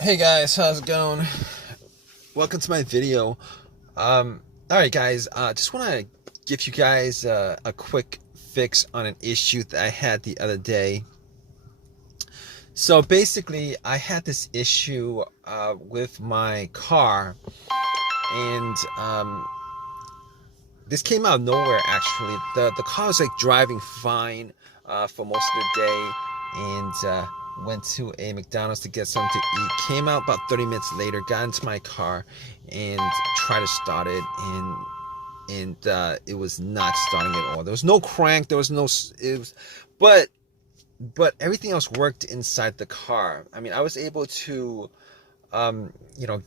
Hey guys, how's it going? Welcome to my video. All right, guys. Just want to give you guys a quick fix on an issue that I had the other day. So basically, I had this issue with my car, and this came out of nowhere. Actually, the car was like driving fine for most of the day, and went to a McDonald's to get something to eat. Came out about 30 minutes later, got into my car, and tried to start it, and it was not starting at all. There was no crank. There was no. It was, but everything else worked inside the car. I mean, I was able to, you know,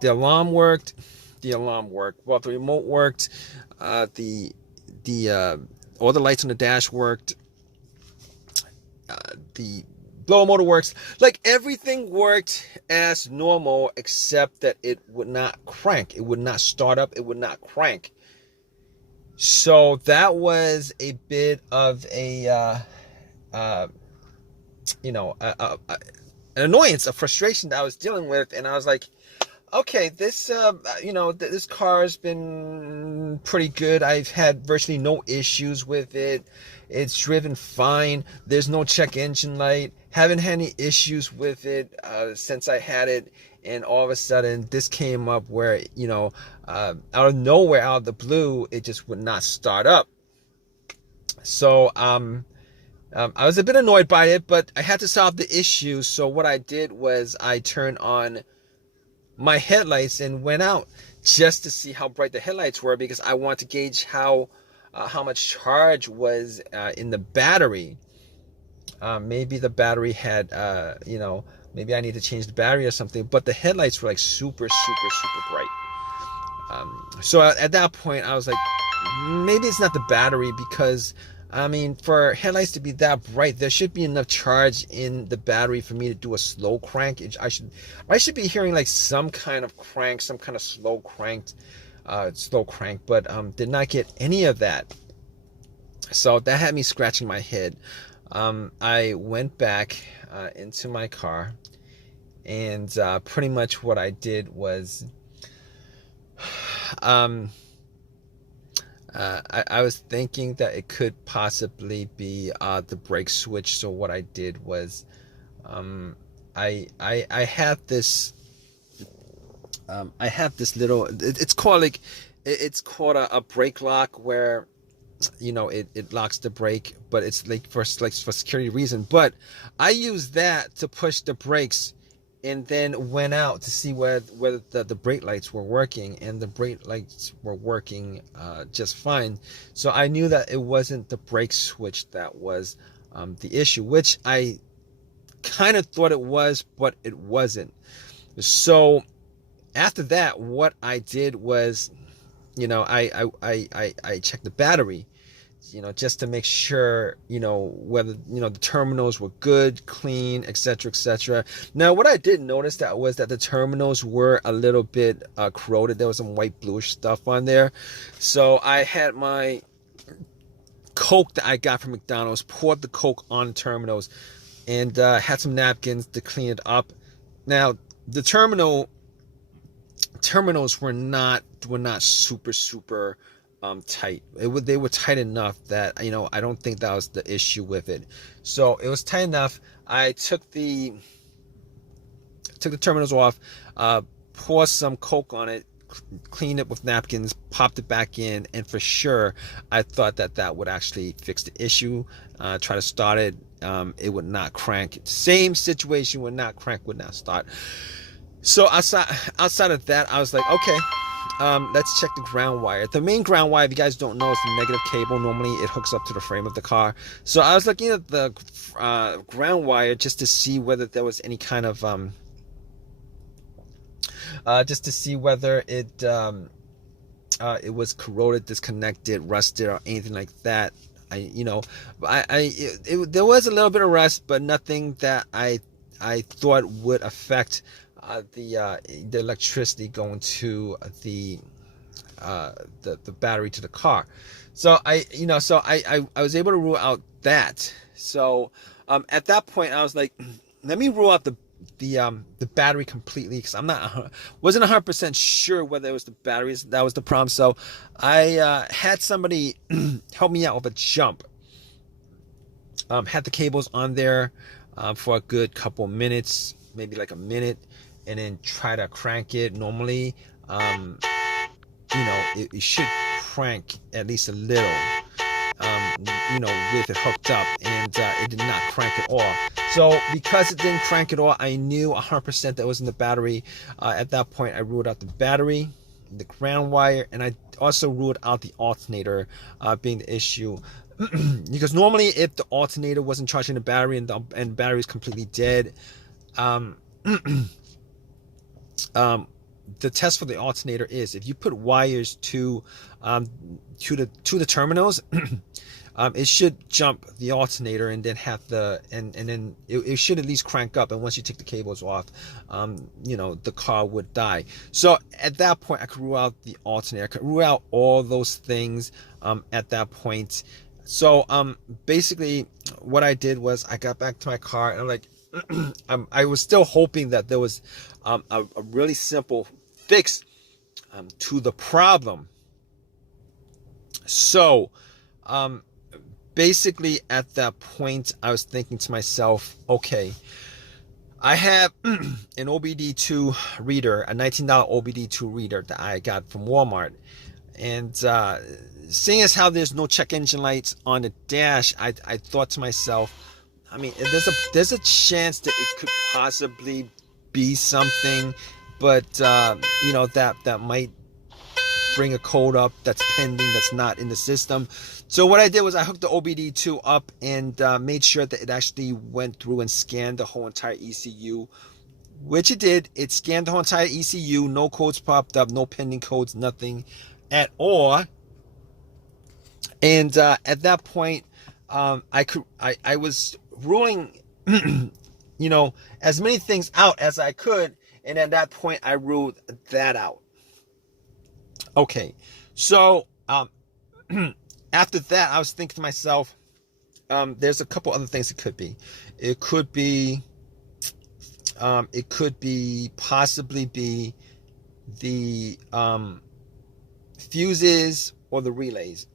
the alarm worked. The alarm worked. Well, the remote worked. The all the lights on the dash worked. The blower motor works. Like everything worked as normal, except that it would not crank. It would not start up. It would not crank. So that was a bit of a, you know, an annoyance, a frustration that I was dealing with, and I was like, okay, this, you know, this car has been pretty good. I've had virtually no issues with it. It's driven fine. There's no check engine light. Haven't had any issues with it since I had it. And all of a sudden, this came up where, you know, out of nowhere, out of the blue, it just would not start up. So, I was a bit annoyed by it, but I had to solve the issue. So what I did was I turned on my headlights and went out just to see how bright the headlights were, because I wanted to gauge how much charge was in the battery. Maybe the battery had, you know, maybe I need to change the battery or something. But the headlights were like super bright. So at that point, I was like, maybe it's not the battery, because I mean, for headlights to be that bright, there should be enough charge in the battery for me to do a slow crank. I should be hearing like some kind of crank, some kind of slow crank, but did not get any of that. So that had me scratching my head. I went back into my car, and pretty much what I did was, I was thinking that it could possibly be the brake switch. So what I did was, I have this, little. It's called like, it's called a brake lock, where, you know, it locks the brake, but it's like for security reason. But I use that to push the brakes, and then went out to see whether the brake lights were working, and the brake lights were working just fine. So I knew that it wasn't the brake switch that was the issue, which I kind of thought it was, but it wasn't. So after that, what I did was, you know, I checked the battery, you know, just to make sure, you know, whether, you know, the terminals were good, clean, etc., etc. Now, what I did notice that was that the terminals were a little bit corroded. There was some white bluish stuff on there. So I had my Coke that I got from McDonald's, poured the Coke on the terminals, and had some napkins to clean it up. Now, the terminals were not super tight. They were tight enough that, you know, I don't think that was the issue with it. So it was tight enough. I took the terminals off, poured some Coke on it, cleaned it with napkins, popped it back in, and for sure I thought that would actually fix the issue. Try to start it, it would not crank. Same situation, would not crank, would not start. So outside of that, I was like, okay, let's check the ground wire. The main ground wire, if you guys don't know, is the negative cable. Normally it hooks up to the frame of the car. So I was looking at the ground wire just to see whether there was any kind of just to see whether it was corroded, disconnected, rusted, or anything like that. You know, there was a little bit of rust, but nothing that I thought would affect the electricity going to the battery to the car. So I was able to rule out that. So at that point I was like, let me rule out the battery completely, because wasn't 100% sure whether it was the batteries that was the problem. So I had somebody help me out with a jump. Had the cables on there for a good couple minutes, maybe like a minute, and then try to crank it. Normally, it should crank at least a little, with it hooked up, and it did not crank at all. So because it didn't crank at all, I knew 100% that was in the battery. At that point, I ruled out the battery, the ground wire, and I also ruled out the alternator being the issue. Because normally, if the alternator wasn't charging the battery and the battery is completely dead, the test for the alternator is if you put wires to the terminals, it should jump the alternator and then have and then it should at least crank up. And once you take the cables off, the car would die. So at that point, I could rule out the alternator. I could rule out all those things at that point. So basically, what I did was I got back to my car and I'm like, I was still hoping that there was a really simple fix to the problem. So basically at that point, I was thinking to myself, okay, I have an OBD2 reader, a $19 OBD2 reader that I got from Walmart. And seeing as how there's no check engine lights on the dash, I thought to myself, I mean, there's a chance that it could possibly be something, but that might bring a code up that's pending, that's not in the system. So what I did was I hooked the OBD2 up and made sure that it actually went through and scanned the whole entire ECU, which it did. It scanned the whole entire ECU. No codes popped up, no pending codes, nothing at all. And at that point, I was ruling, as many things out as I could. And at that point, I ruled that out. Okay, so after that, I was thinking to myself, there's a couple other things it could be. It could possibly be the fuses or the relays.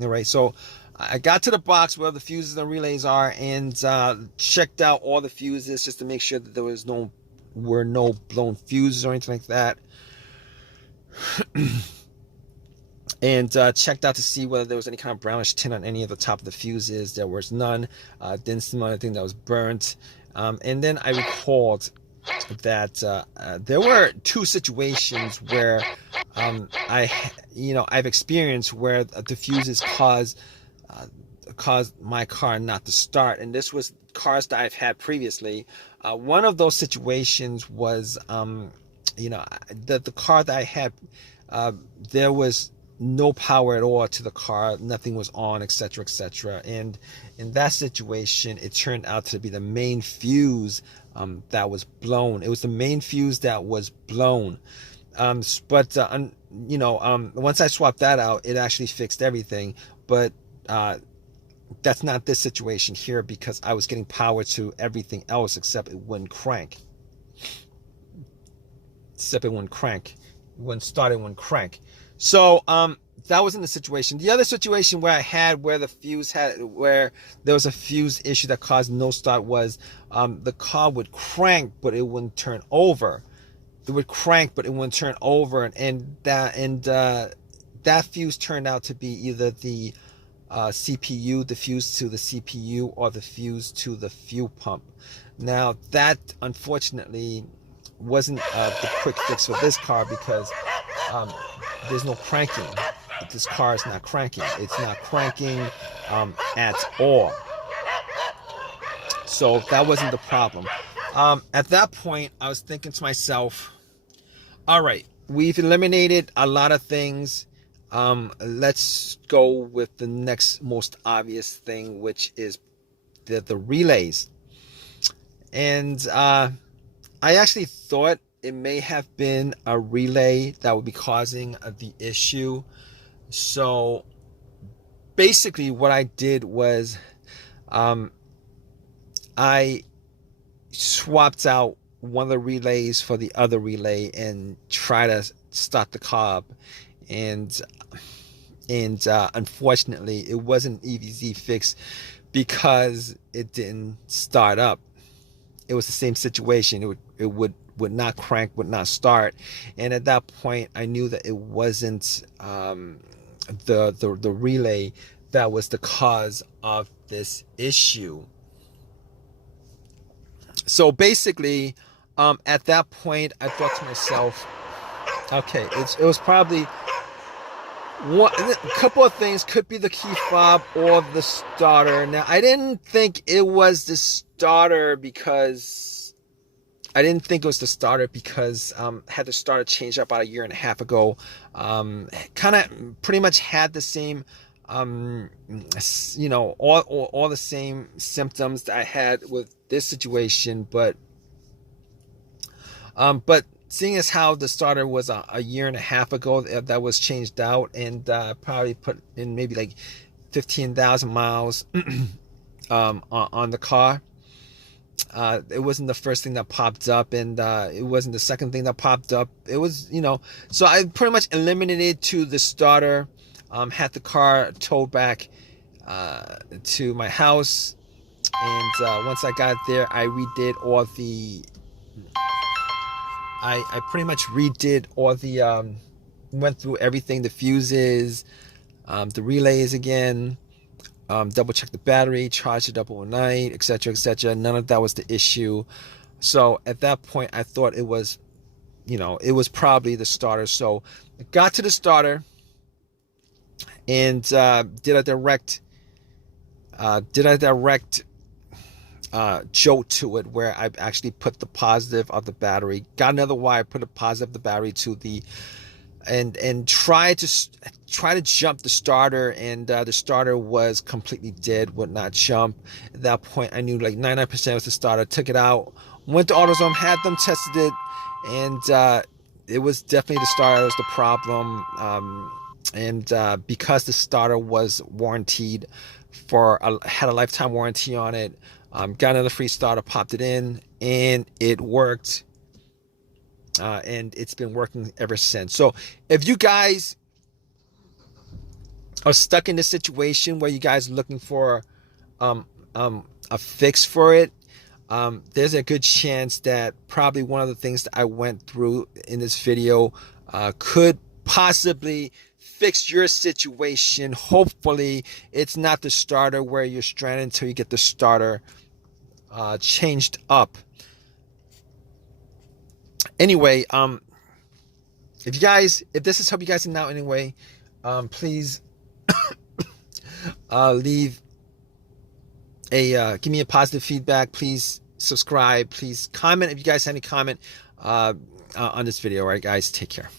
All right, so I got to the box where the fuses and relays are and checked out all the fuses just to make sure that there were no blown fuses or anything like that. And checked out to see whether there was any kind of brownish tint on any of the top of the fuses. There was none. Didn't smell anything that was burnt. And then I recalled that there were two situations where I've experienced where the fuses caused my car not to start, and this was cars that I've had previously. One of those situations was the car that I had, there was no power at all to the car, nothing was on, etc., etc. And in that situation, it turned out to be the main fuse that was blown. It was the main fuse that was blown. But once I swapped that out, it actually fixed everything. But that's not this situation here, because I was getting power to everything else except it wouldn't crank. It wouldn't start, it wouldn't crank. So that wasn't the situation. The other situation where where there was a fuse issue that caused no start was the car would crank but it wouldn't turn over. It would crank but it wouldn't turn over, and that fuse turned out to be either the CPU, the fuse to the CPU, or the fuse to the fuel pump. Now that unfortunately wasn't the quick fix for this car, because there's no cranking. This car is not cranking. It's not cranking at all. So that wasn't the problem. At that point, I was thinking to myself, all right, we've eliminated a lot of things. Let's go with the next most obvious thing, which is the relays. And I actually thought it may have been a relay that would be causing the issue. So basically what I did was I swapped out one of the relays for the other relay and try to start the car up. And unfortunately, it wasn't an easy fix because it didn't start up. It was the same situation. It would not crank, would not start. And at that point, I knew that it wasn't the relay that was the cause of this issue. So basically, at that point, I thought to myself, okay, it was probably a couple of things. Could be the key fob or the starter. Now, I didn't think it was the starter because I had the starter changed up about a year and a half ago. Kind of pretty much had the same, all the same symptoms that I had with this situation, but seeing as how the starter was a year and a half ago that was changed out, and probably put in maybe like 15,000 miles on the car. It wasn't the first thing that popped up, and it wasn't the second thing that popped up. It was, so I pretty much eliminated to the starter, had the car towed back to my house, and once I got there, I pretty much redid all the, went through everything, the fuses, the relays again, double check the battery, charge it up overnight, etc., etc. None of that was the issue. So at that point, I thought it was, it was probably the starter. So I got to the starter and did a direct jolt to it, where I actually put the positive of the battery, got another wire, put a positive of the battery to the, and try to jump the starter, and the starter was completely dead, would not jump. At that point, I knew like 99% was the starter. Took it out, went to AutoZone, had them tested it, and it was definitely the starter that was the problem. And because the starter was warranted had a lifetime warranty on it, got another free starter, popped it in, and it worked. And it's been working ever since. So if you guys are stuck in this situation where you guys are looking for a fix for it, there's a good chance that probably one of the things that I went through in this video could possibly fix your situation. Hopefully it's not the starter where you're stranded until you get the starter changed up. Anyway, if this has helped you guys out anyway, please leave give me a positive feedback. Please subscribe. Please comment if you guys have any comment on this video. All right, guys, take care.